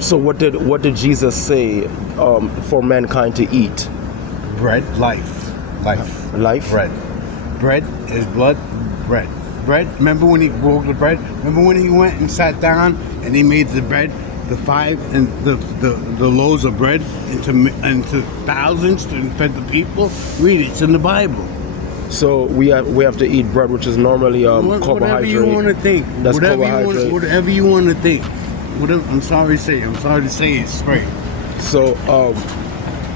So what did Jesus say for mankind to eat? Bread, life. Life? Bread. Bread is blood, bread. Bread, remember when he broke the bread? Remember when he went and sat down and he made the bread, the five and the loaves of bread into thousands and fed the people? Read it, it's in the Bible. So we have to eat bread, which is normally carbohydrate. Whatever you want to think. That's carbohydrate. Whatever you want to think. I'm sorry to say it straight. So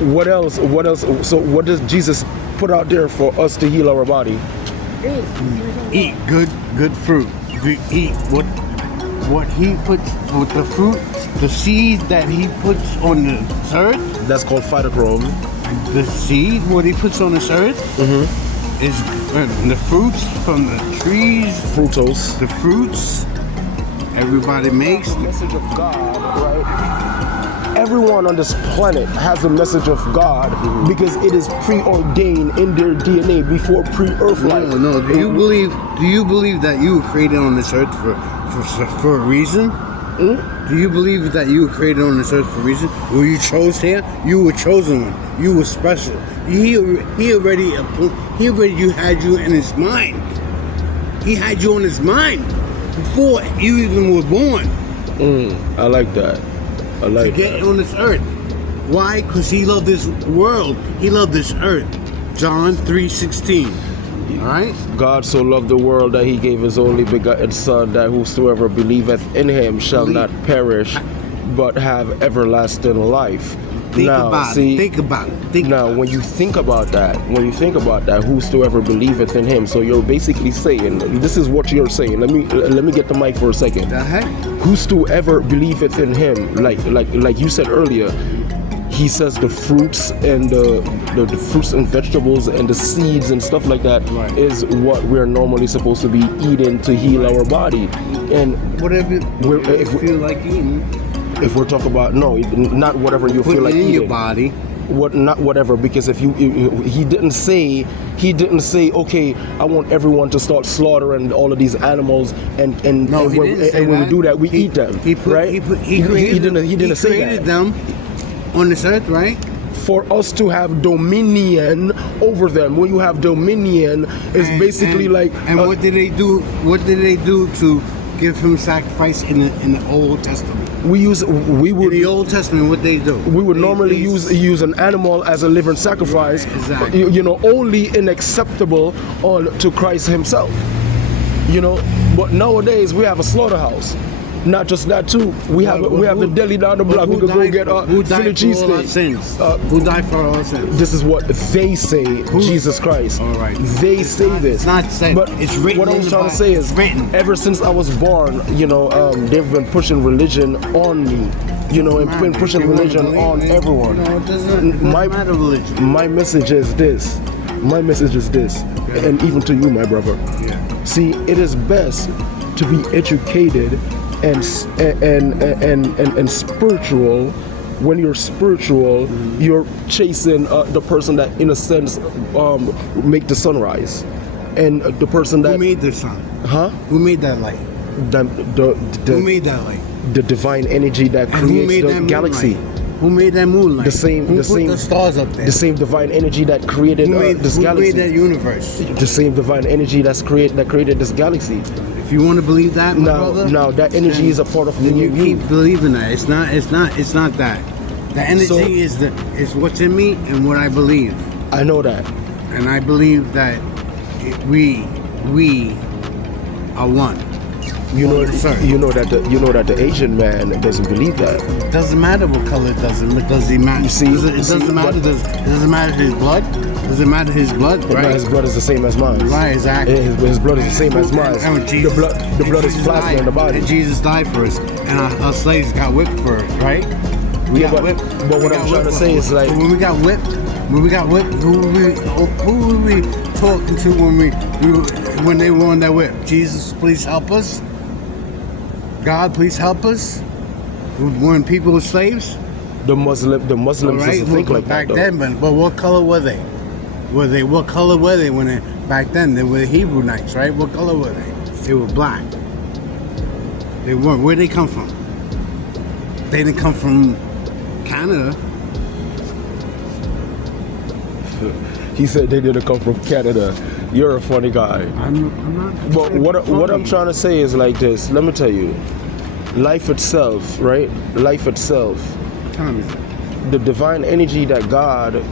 what else? So what does Jesus put out there for us to heal our body? Eat good fruit. Eat what he puts with the fruit, the seed that he puts on the earth. That's called phytochrome. The seed, what he puts on this earth, is the fruits from the trees. Fructose. The fruits everybody makes. The message of God, right? Everyone on this planet has a message of God because it is preordained in their DNA before pre-earth life. No. Do you believe that you were created on this earth for a reason? Do you believe that you were created on this earth for a reason? Were you chosen here? You were chosen one. You were special. He already had you in his mind. He had you on his mind before you even were born. I like that. I like to get on this earth. Why? Because he loved this world. He loved this earth. John 3:16. All right? God so loved the world that he gave his only begotten Son, that whosoever believeth in him shall not perish, but have everlasting life. Think about it. When you think about that, whosoever believeth in him. So you're basically saying, this is what you're saying. Let me get the mic for a second. The heck? Whosoever believeth in him, like you said earlier, he says the fruits and the fruits and vegetables and the seeds and stuff like that is what we're normally supposed to be eating to heal our body. And whatever you feel like eating. If we're talking about not whatever you feel like in eating. your body. Not whatever, because if he didn't say okay, I want everyone to start slaughtering all of these animals and when we do that we eat them. He didn't say that. Them on this earth, right? For us to have dominion over them. When you have dominion, it's basically like. And what did they do? What did they do to give him sacrifice in the Old Testament? In the Old Testament, what they do? We would normally use an animal as a living sacrifice. Right, exactly. Only acceptable to Christ Himself. But nowadays we have a slaughterhouse. Not just that too. We have the deli down the block. We could go get Philly cheesesteak. Who died for all our sins? This is what they say. Jesus Christ. All right. They say this. It's not said. But it's written. What I was trying to say is, ever since I was born, they've been pushing religion on me. And been pushing religion on everyone. It doesn't matter religion. My message is this. And even to you, my brother. Yeah. See, it is best to be educated and spiritual. When you're spiritual, you're chasing the person that, in a sense, make the sunrise, and the person that who made the sun. Who made that light? Who made that light? The divine energy that creates the galaxy. Who made that moonlight? The same the stars up there? The same divine energy that created this galaxy. Who made that universe? The same divine energy that created this galaxy. If you want to believe that, my brother, now that energy is a part of you. Keep believing that. It's not that. The energy is what's in me and what I believe. I know that, and I believe that we are one. You know that the Asian man doesn't believe that. It doesn't matter what color it does he matter? You see, it doesn't matter. Does it matter his blood? Does it matter his blood? Right. His blood is the same as mine. Right, exactly. His blood is the same as mine. The blood is plasma in the body. And Jesus died for us, and our slaves got whipped for it, right? We got whipped. But what I'm trying to say is, like, when we got whipped, who were we talking to when they were on that whip? Jesus, please help us. God, please help us. When people were slaves, the Muslims doesn't think like back that. Then, but what color were they? What color were they back then? They were Hebrew Knights, right? What color were they? They were black. They weren't. Where'd they come from? they didn't come from Canada. He said they didn't come from Canada. You're a funny guy. I'm not. But what I'm trying to say is like this. Let me tell you, life itself, right? Life itself, Tell me. the divine energy that God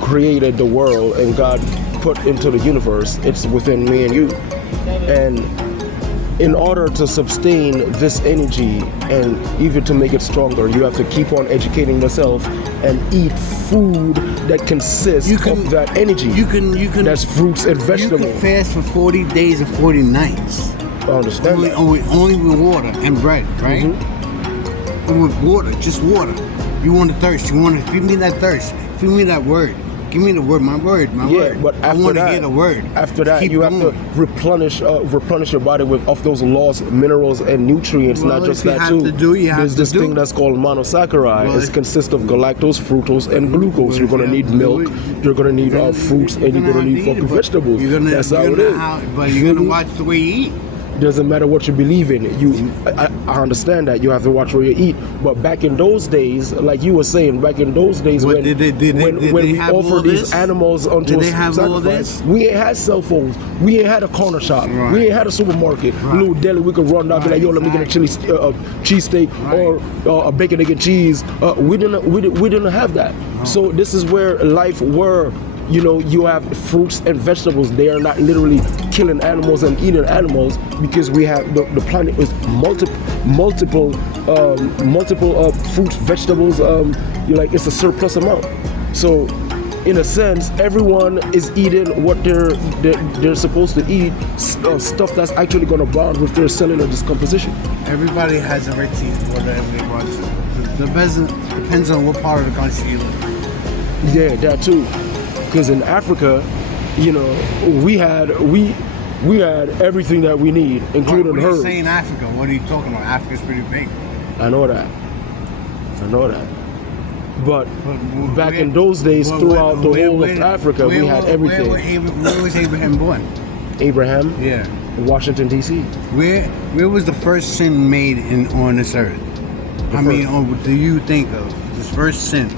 created the world and God put into the universe, it's within me and you. And in order to sustain this energy and even to make it stronger, you have to keep on educating yourself and eat food that consists of that energy. You can. That's fruits and You vegetables. can fast for 40 days and 40 nights. I understand that. Only with water and bread, right? Mm-hmm. With water, just water. You want to thirst. You want to feed me that thirst. Feed me that word. Give me the word, my word, my word. But I after want to that, hear the word. After that, Keep you have going. to replenish your body with of those lost minerals and nutrients. Well, not just if you that have too. to do, you have There's to this do. thing that's called monosaccharide. Well, it if- consists of galactose, fructose, and glucose. Well, You're if gonna you need have to do milk. it, You're gonna need fruits, and you're gonna need fucking vegetables. That's how it is. But You you're feel gonna me? watch the way you eat. Doesn't matter what you believe in. I understand that you have to watch where you eat. But back in those days, like you were saying, back in those days What, when did they we have all offered these this? animals onto Did a they have all sacrifice, this? we ain't had cell phones. We ain't had a corner shop. Right. We ain't had a supermarket. Right. Little deli we could run down, be like, yo, let me get a chili cheesesteak or a bacon egg and cheese. We didn't have that. So this is where life were. You know, you have fruits and vegetables. They are not literally killing animals and eating animals because we have the planet is multiple fruits, vegetables. You're like it's a surplus amount. So, in a sense, everyone is eating what they're supposed to eat. Stuff that's actually going to bond with their cellular decomposition. Everybody has a right to eat whatever they want to. Depends on what part of the country you live in. Yeah, that too. Because in Africa, you know, we had everything that we need, including What are you herbs. saying Africa? What are you talking about? Africa's pretty big. I know that. But back where- in those days, throughout the whole of Africa, we had everything. Where was Abraham born? Abraham, Yeah. in Washington D.C. Where was the first sin made on this earth? What do you think of this first sin?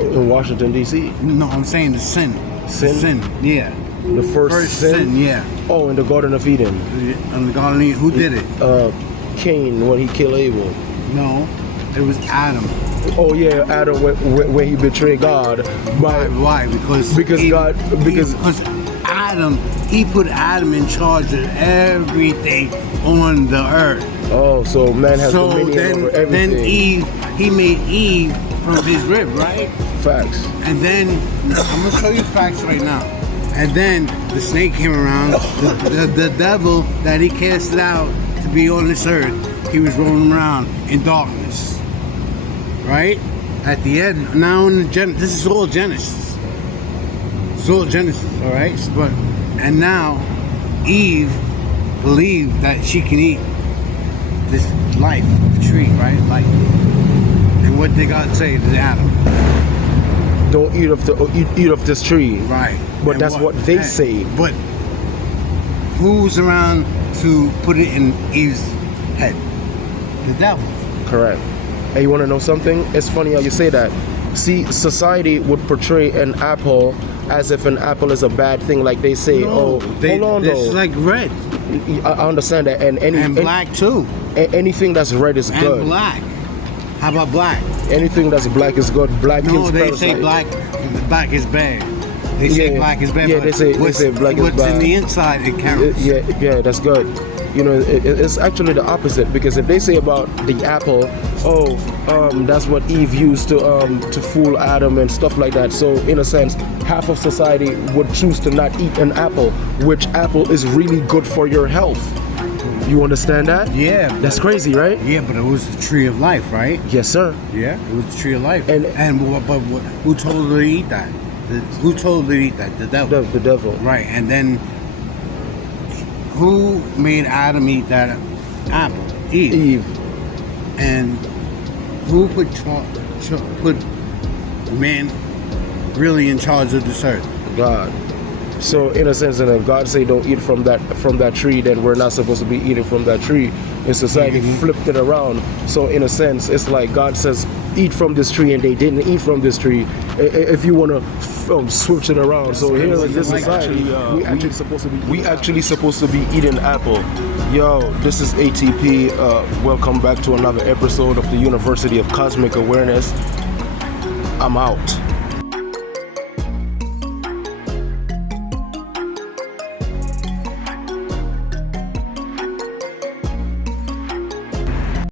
In Washington D.C. No, I'm saying the sin. Sin? Sin. Yeah. The first sin. Yeah. Oh, in the Garden of Eden. On the Garden of Eden. Who did it? Cain, when he killed Abel. No, it was Adam. Oh yeah, Adam when he betrayed God. Why? Because Adam, he put Adam in charge of everything on the earth. Oh, so man has So dominion over everything. then Eve, he made Eve from his rib, right? Facts. And then I'm gonna show you facts right now. And then the snake came around. The devil that he casted out to be on this earth, he was rolling around in darkness. Right? At the end, now in this is all Genesis. It's all Genesis, all right? And now Eve believed that she can eat this life, the tree, right? Life. And what did God say to Adam? Don't eat of this tree. Right. But And that's what they say. But who's around to put it in Eve's head? The devil. Correct. And you want to know something? It's funny how you say that. See, society would portray an apple as if an apple is a bad thing. Like they say, hold on It's though. like red. I understand that. And Black too. anything that's red is And good. black. How about black? Anything that's black is good. Black No, kills they parasites. say black is bad. They say Yeah, black is bad. yeah, but they say black is what's bad. in the inside, it counts. Yeah, that's good. You know, it's actually the opposite, because if they say about the apple, that's what Eve used to fool Adam and stuff like that. So in a sense, half of society would choose to not eat an apple, which apple is really good for your health. You understand that? Yeah. That's crazy, right? Yeah, but it was the tree of life, right? Yes, sir. Yeah, it was the tree of life. And Who told her to eat that? Who told her to eat that? The devil. The devil. Right, and then who made Adam eat that apple? Eve. And who put man really in charge of this earth? God. So in a sense, if God say don't eat from that tree, then we're not supposed to be eating from that tree. And society flipped it around. So in a sense, it's like God says, eat from this tree, and they didn't eat from this tree. If you want to switch it around, so here in this society, we actually supposed to be eating apple. Yo, this is ATP. Welcome back to another episode of the University of Cosmic Awareness. I'm out.